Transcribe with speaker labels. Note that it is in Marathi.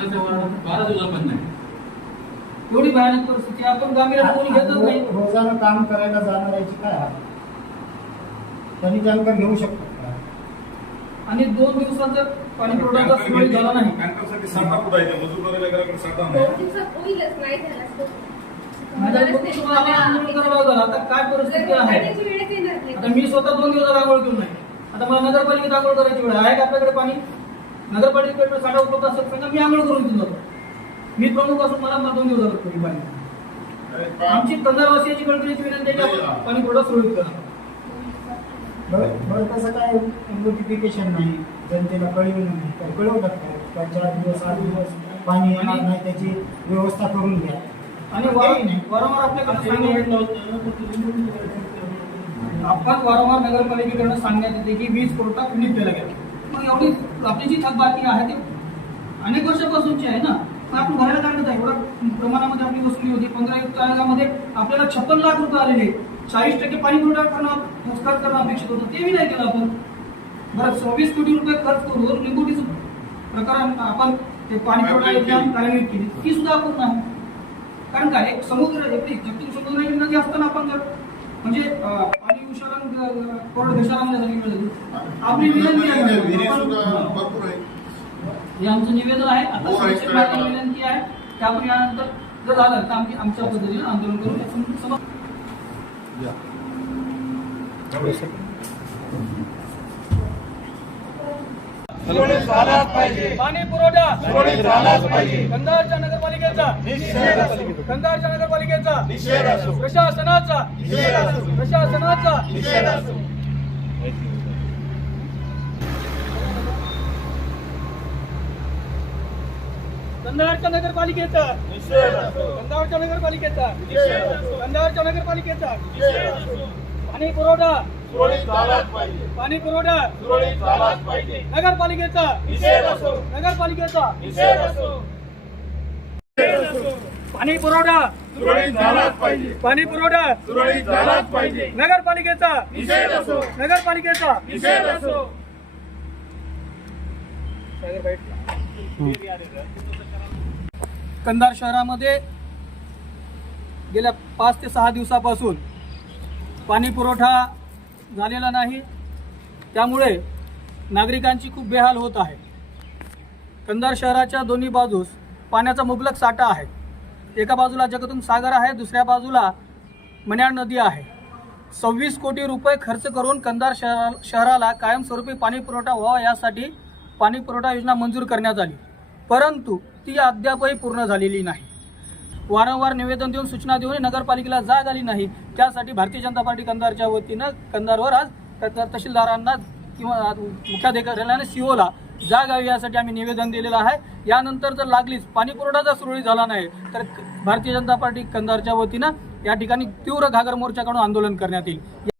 Speaker 1: त्याच्या वार्डात बारा दिवसापर्यंत नाही.
Speaker 2: एवढी भयानक परिस्थिती आहे. आपण गांभीर्याने कोणी घेतच नाही.
Speaker 3: रो- रोजानं काम करायला जाणाऱ्याची काय हाल? त्यांनी टँकर घेऊ शकतात का?
Speaker 2: आणि दोन दिवसात जर पाणी पुरवठा सुरळीत झाला नाही.
Speaker 4: टँकरसाठी साठा कुठं आहे मजूर वगैरे साठा
Speaker 5: दोन
Speaker 4: नाही.
Speaker 5: दिवसात होईलच नाही झालं. असतं.
Speaker 2: माझ्या बघून तुम्हाला आम्हाला आंदोलन करावं लागलं. आता काय परिस्थिती आहे?
Speaker 5: पाण्याची वेळच येणार नाही.
Speaker 2: आता मी स्वतः दोन दिवस आंघोळ केली नाही. आता मला नगरपालिकेत आंघोळ करायची वेळ आहे का? आपल्याकडे पाणी? नगरपालिकेकडे साठा उपलब्ध असेल तर मी आंघोळ करून देतो जातो. मी प्रमुख असून मला दोन दिवसात कधी पाणी. आमची कंधारवासियाची कळकळीची विनंती आहे की आपण पाणी पुरवठा सुरळीत करा.
Speaker 3: बरं बरं तसं काय नोटिफिकेशन नाही. जनतेला कळवलं नाही काय कळवतात काय? चार दिवस आठ दिवस पाणी येणार नाही त्याची व्यवस्था करून घ्या.
Speaker 2: आणि. वारंवार आपल्याकडे सांगितलं आपण वारंवार नगरपालिकेकडनं सांगण्यात येते की वीज पुरवठा खंडित केला गेला. मग एवढी आपली जी थकबाकी आहे ती. अनेक वर्षापासूनची आहे ना. मग आपण भरायला काढत आहे एवढ्या प्रमाणामध्ये आपली वसुली होती. पंधरा युक्त आयोगामध्ये आपल्याला छप्पन लाख रुपये आलेले. चाळीस टक्के पाणी पुरवठा करणं खर्च करणं अपेक्षित होतं. तेही नाही केलं आपण. बरं सव्वीस कोटी रुपये खर्च करून लिंबोटीचं प्रकार आपण ते पाणी पुरवठा योजना कार्यान्वित केली. ती सुद्धा आपण नाही. कारण काय एक समुद्र एवढी जगतिक समुद्राची नदी असताना आपण जर म्हणजे पाणी कोरड घशारामध्ये मिळाली आपली विनंती आहे. हे आमचं निवेदन आहे. आता
Speaker 4: हो,
Speaker 2: विनंती आहे. की आपण यानंतर जर झालं तर आम्ही आमच्या पद्धतीने आंदोलन करून या. सम- सम-
Speaker 6: सुरळीत झालाच पाहिजे.
Speaker 2: पाणी पुरवठा.
Speaker 6: सुरळीत झालाच पाहिजे.
Speaker 2: कंधारच्या नगरपालिकेचा. कंधारच्या नगरपालिकेचा.
Speaker 6: निषेध असो.
Speaker 2: प्रशासनाचा.
Speaker 6: निषेध असो.
Speaker 2: प्रशासनाचा.
Speaker 6: निषेध असो.
Speaker 2: कंधारच्या नगरपालिकेचा. कंधारच्या नगरपालिकेचा. कंधारच्या नगरपालिकेचा. पाणी पुरवठा.
Speaker 6: सुरळीत झालाच पाहिजे.
Speaker 2: पाणी पुरवठा.
Speaker 6: सुरळीत झालाच पाहिजे.
Speaker 2: नगरपालिकेचा.
Speaker 6: निषेध असो.
Speaker 2: नगरपालिकेचा.
Speaker 6: निषेध असो.
Speaker 2: पाणी पुरवठा.
Speaker 6: सुरळीत झालाच पाहिजे.
Speaker 2: पाणी पुरवठा.
Speaker 6: सुरळीत झालाच पाहिजे.
Speaker 2: नगरपालिकेचा.
Speaker 6: निषेध असो.
Speaker 2: नगरपालिकेचा.
Speaker 6: निषेध असो.
Speaker 2: कंधार शहरामध्ये गेल्या पाच ते सहा दिवसापासून पाणी पुरवठा झालेला नाही. त्यामुळे नागरिकांची खूप बेहाल होत आहे. कंधार शहराच्या दोन्ही बाजूस पाण्याचा मुबलक साठा आहे. एका बाजूला जगतून सागर आहे दुसऱ्या बाजूला मन्याड नदी आहे. सव्वीस कोटी रुपये खर्च करून कंधार शहरा शहराला कायमस्वरूपी पाणी पुरवठा व्हावा यासाठी पाणी पुरवठा योजना मंजूर करण्यात आली. परंतु ती अद्यापही पूर्ण झालेली नाही. वारंवार निवेदन देऊन सूचना देऊन नगरपालिकेला जाग आली नाही. त्यासाठी भारतीय जनता पार्टी कंधारच्या वतीनं कंधारवर आज तहसीलदारांना किंवा मुख्याधिकाऱ्याने सीओला जाग यावी यासाठी आम्ही निवेदन दिलेलं आहे. यानंतर जर लागलीच पाणीपुरवठा जर सुरळीत झाला नाही तर भारतीय जनता पार्टी कंधारच्या वतीनं या ठिकाणी तीव्र घागर मोर्चाकडून आंदोलन करण्यात येईल.